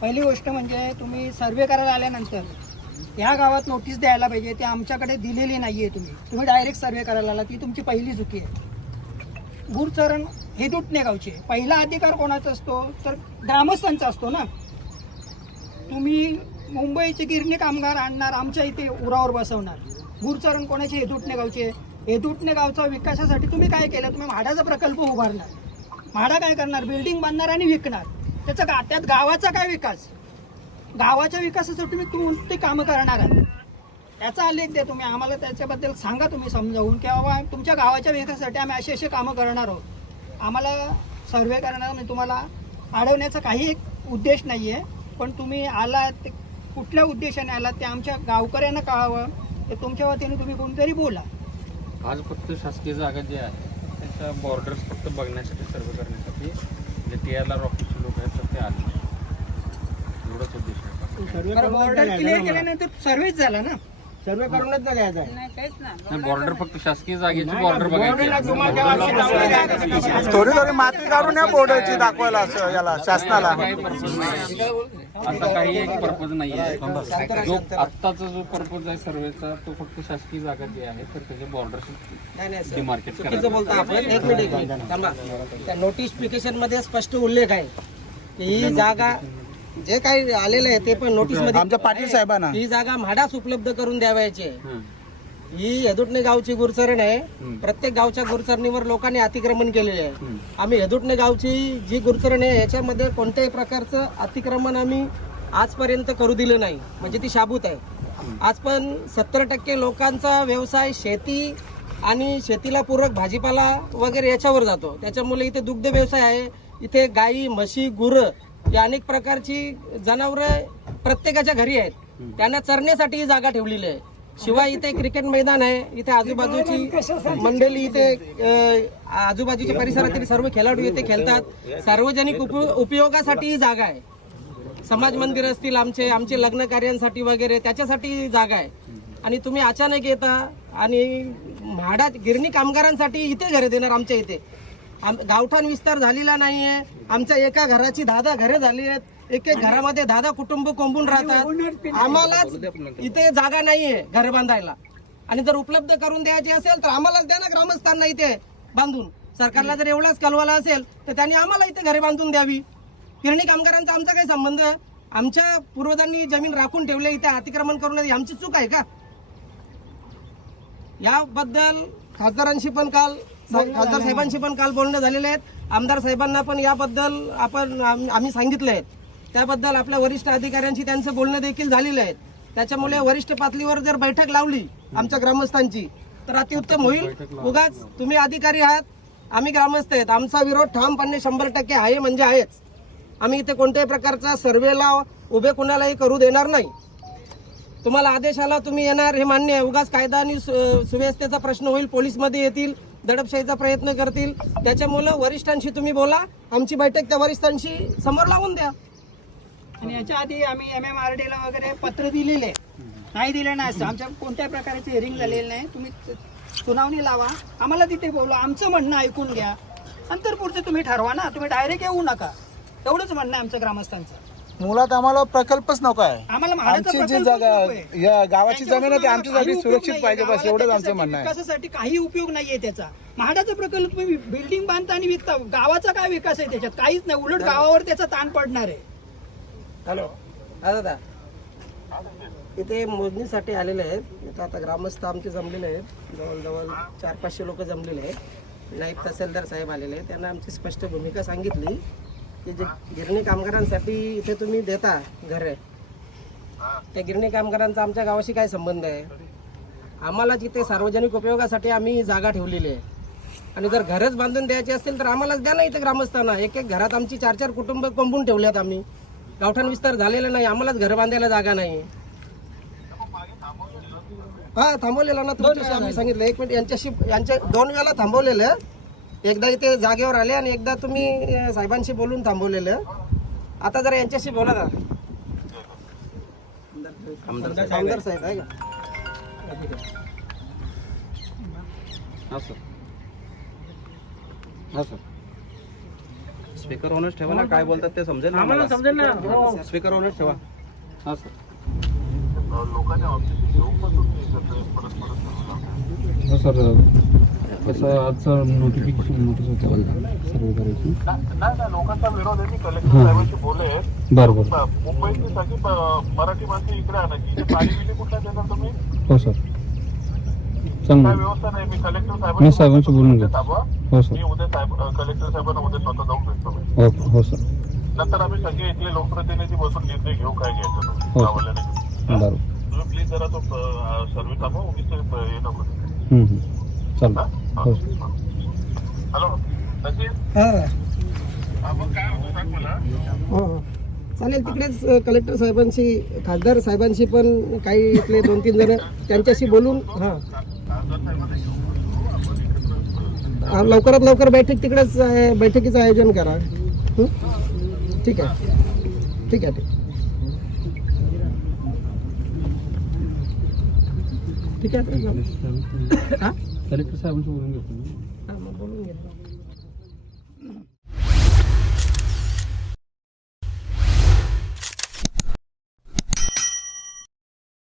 पहिली गोष्ट म्हणजे तुम्ही सर्वे करायला आल्यानंतर ह्या गावात नोटीस द्यायला पाहिजे. ती आमच्याकडे दिलेली नाही आहे तुम्ही. तुम्ही डायरेक्ट सर्वे करायला आला. ती तुमची पहिली चुकी आहे. गुरचरण हे दुटणे गावचे पहिला अधिकार कोणाचा असतो? तर ग्रामस्थांचा असतो ना. तुम्ही मुंबईचे गिरणी कामगार आणणार आमच्या इथे उरावर बसवणार. गुरचरण कोणाचे? हेदुटणे गावचे हेदुटणे गावचा विकासासाठी तुम्ही काय केलं? तुम्ही म्हाडाचा प्रकल्प उभारणार म्हाडा काय करणार? बिल्डिंग बांधणार आणि विकणार. त्याचा गा त्यात गावाचा काय विकास? गावाच्या विकासासाठी तुम्ही कोणती कामं करणार आहात त्याचा आलेख द्या तुम्ही. आम्हाला त्याच्याबद्दल सांगा तुम्ही समजावून की बाबा तुमच्या गावाच्या विकासासाठी आम्ही असे असे कामं करणार आहोत. आम्हाला सर्वे करणार मी तुम्हाला अडवण्याचा काही एक उद्देश नाही आहे पण तुम्ही आलात ते कुठल्या उद्देशाने आलात ते आमच्या गावकऱ्यांना कळावं ते तुमच्या वतीने तुम्ही कोणतरी बोला. आज फक्त शासकीय जागा जी आहे त्याच्या बॉर्डर्स फक्त बघण्यासाठी सर्व करण्यासाठी जे टी आर लोक आहेत तर ते आले एवढंच उद्देश आहे. बॉर्डर क्लिअर केल्यानंतर सर्वेच झाला ना? सर्वे करूनच ना. द्यायचा आहे. नाही बॉर्डर फक्त शासकीय जागेची बॉर्डर बघायची. थोडी थोडी माती काढून या बोर्डाची दाखवायला असं याला शासनाला. काही purpose नाही. आता काही एक पर्पज नाही आहे. जो आत्ताचा जो पर्पज आहे सर्वेचा तो फक्त शासकीय जागा जी आहे तर त्याचे बॉर्डर नाही नाही सर. डिमार्केट चुकीचं बोलता आपण. एक मिनिट. एक मिनिट थांबा. त्या नोटिफिकेशनमध्ये स्पष्ट उल्लेख आहे. ही जागा जे काही आलेलं आहे ते पण नोटीसमध्ये आमच्या पाटील साहेबांना. ही जागा म्हाडाच उपलब्ध करून द्यावायची आहे. ही. यदुटणे गावची गुरचरण आहे. प्रत्येक गावच्या गुरचरणीवर लोकांनी अतिक्रमण केलेले आहे. आम्ही यदुटणे गावची जी गुरचरण आहे याच्यामध्ये कोणत्याही प्रकारचं अतिक्रमण आम्ही आजपर्यंत करू दिलं नाही. म्हणजे ती शाबूत आहे. आज पण सत्तर टक्के लोकांचा व्यवसाय शेती आणि शेतीला पूरक भाजीपाला वगैरे याच्यावर जातो. त्याच्यामुळे इथे दुग्ध व्यवसाय आहे इथे गाई म्हशी गुरं या अनेक प्रकारची जनावरं प्रत्येकाच्या घरी आहेत. त्यांना चरण्यासाठी ही जागा ठेवलेली आहे. शिवाय इथे क्रिकेट मैदान आहे. इथे आजूबाजूची मंडळी इथे आजूबाजूच्या परिसरातील सर्व खेळाडू इथे खेळतात. सार्वजनिक उप- उपयोगासाठी ही जागा आहे. समाज मंदिर असतील आमचे आमचे लग्न कार्यांसाठी वगैरे त्याच्यासाठी ही जागा आहे. आणि तुम्ही अचानक येता आणि म्हाडा गिरणी कामगारांसाठी इथे घरे देणार आमच्या इथे. आम- गावठाण विस्तार झालेला नाहीये. आमच्या एका घराची दहा दहा घरे झाली आहेत. एक एक घरामध्ये दहा दहा कुटुंब कोंबून राहतात. आम्हालाच इथे जागा नाहीये घर बांधायला. आणि जर उपलब्ध करून द्यायची असेल तर आम्हालाच द्या ना ग्रामस्थांना इथे बांधून. सरकारला जर एवढाच कलवाला असेल तर त्यांनी आम्हाला इथे घरे बांधून द्यावी. गिरणी कामगारांचा आमचा काही संबंध? आहे आमच्या पूर्वजांनी जमीन राखून ठेवले इथे अतिक्रमण करून आमची चूक आहे का? याबद्दल खासदारांशी पण काल खासदार साहेबांशी पण काल बोलणं झालेले आहेत. आमदार साहेबांना पण याबद्दल आपण आम- आम्ही सांगितलं आहे. त्याबद्दल आपल्या वरिष्ठ अधिकाऱ्यांशी त्यांचं बोलणं देखील झालेलं आहे. त्याच्यामुळे वरिष्ठ पातळीवर जर बैठक लावली आमच्या ग्रामस्थांची तर अतिउत्तम होईल. उगाच तुम्ही अधिकारी आहात आम्ही ग्रामस्थ आहेत. आमचा विरोध ठामपणे शंभर टक्के आहे म्हणजे आहेच. आम्ही इथे कोणत्याही प्रकारचा सर्वेला उभे कुणालाही करू देणार नाही. तुम्हाला आदेश आला तुम्ही येणार हे मान्य आहे. उगाच कायदा आणि सुव्यवस्थेचा प्रश्न होईल. पोलीसमध्ये येतील. दडपशाहीचा प्रयत्न करतील. त्याच्यामुळं वरिष्ठांशी तुम्ही बोला. आमची बैठक त्या वरिष्ठांशी समोर लावून द्या. आणि याच्या आधी आम्ही एम एम आर डीला वगैरे पत्र दिलेले. आहे. नाही दिले नाही असं. आमच्या कोणत्या प्रकारचे हिअरिंग झालेलं नाही. तुम्ही सुनावणी लावा. आम्हाला तिथे बोलवा. आमचं म्हणणं ऐकून घ्या. नंतर पुढचं तुम्ही ठरवा ना. तुम्ही डायरेक्ट येऊ नका. एवढंच म्हणणं आहे आमचं ग्रामस्थांचं. मुळात आम्हाला प्रकल्पच नको आहे. आम्हाला म्हाडाचा आमची जी प्रकल्प जागा नकोय. या गावाची जमीन आहे ती काही उपयोग सुरक्षित. पाहिजे बस गावाला एवढंच आमचं त्याच्यासाठी म्हणणं आहे. विकासासाठी काही उपयोग नाहीये त्याचा. म्हाडाचा प्रकल्प तुम्ही बिल्डिंग बांधता आणि विकता गावाचा काय विकास आहे त्याच्यात? काहीच नाही. उलट गावावर त्याचा ताण पडणार आहे. हॅलो. हा दादा. इथे मोजणीसाठी आलेले आहेत. इथं आता ग्रामस्थ आमचे जमलेले आहेत. जवळजवळ चार पाचशे लोक जमलेले आहेत. नाईब तहसीलदार साहेब आलेले आहेत. त्यांना आमची स्पष्ट भूमिका सांगितली. की जे गिरणी कामगारांसाठी इथे तुम्ही देता घरे त्या गिरणी कामगारांचा आमच्या गावाशी काय संबंध आहे? आम्हाला जिथे सार्वजनिक उपयोगासाठी आम्ही जागा ठेवलेली आहे. आणि जर घरच बांधून द्यायची असेल तर आम्हालाच द्या ना इथे ग्रामस्थांना. एक एक घरात आमची चार चार कुटुंब कोंबून ठेवल्यात आम्ही. गावठाण विस्तार झालेला नाही आम्हालाच घर बांधायला जागा नाही. हा थांबवलेला ना तुमच्याशी आम्ही सांगितलं. एक मिनिट यांच्याशी यांच्या दोन वेळा थांबवलेलं. एकदा इथे जागेवर आले आणि एकदा तुम्ही साहेबांशी बोलून थांबवलेलं. आता जरा यांच्याशी बोला ना आमदार साहेब. आहे का? हा सर. हा सर. स्पीकर ऑनच ठेवा ना काय बोलतात ते समजेल आम्हाला समजेल ना. स्पीकर ऑनच ठेवा. हा सर. हो सर. कसं आजचं नोटिफिकेशन नोटीस होतं सर्व करायची. लोकांचा विरोध आहे मी कलेक्टर साहेबांशी बोले बरं बरं मुंबईची सगळी मराठी माणसं इकडे आणायची. पाणी बिली कुठल्या देणार तुम्ही? हो सर. चांगलं. व्यवस्था नाही मी कलेक्टर मी साहेबांशी बोलून घेतो. हो? सर. मी उद्या साहेब कलेक्टर साहेबांना उद्या स्वतः जाऊन भेटतो. ओके हो सर. नंतर आम्ही सगळे इथले लोकप्रतिनिधी बसून निर्णय घेऊ काय घ्यायचं. हो. गावाल्याने. बरं तुम्ही प्लीज जरा तो सर्व्हिस थांबवा उगीच ते, अ, हे. हो. हॅलो हा हा, चालेल तिकडेच कलेक्टर साहेबांशी खासदार साहेबांशी पण काही इथले दोन तीन जण त्यांच्याशी बोलून हां. हा, लवकरात लवकर बैठक तिकडेच बैठकीचं आयोजन करा. हं? ठीक आहे. ठीक आहे ठीक. ठीक आहे. हां? 다리크 사용해서 오는 게 없군요.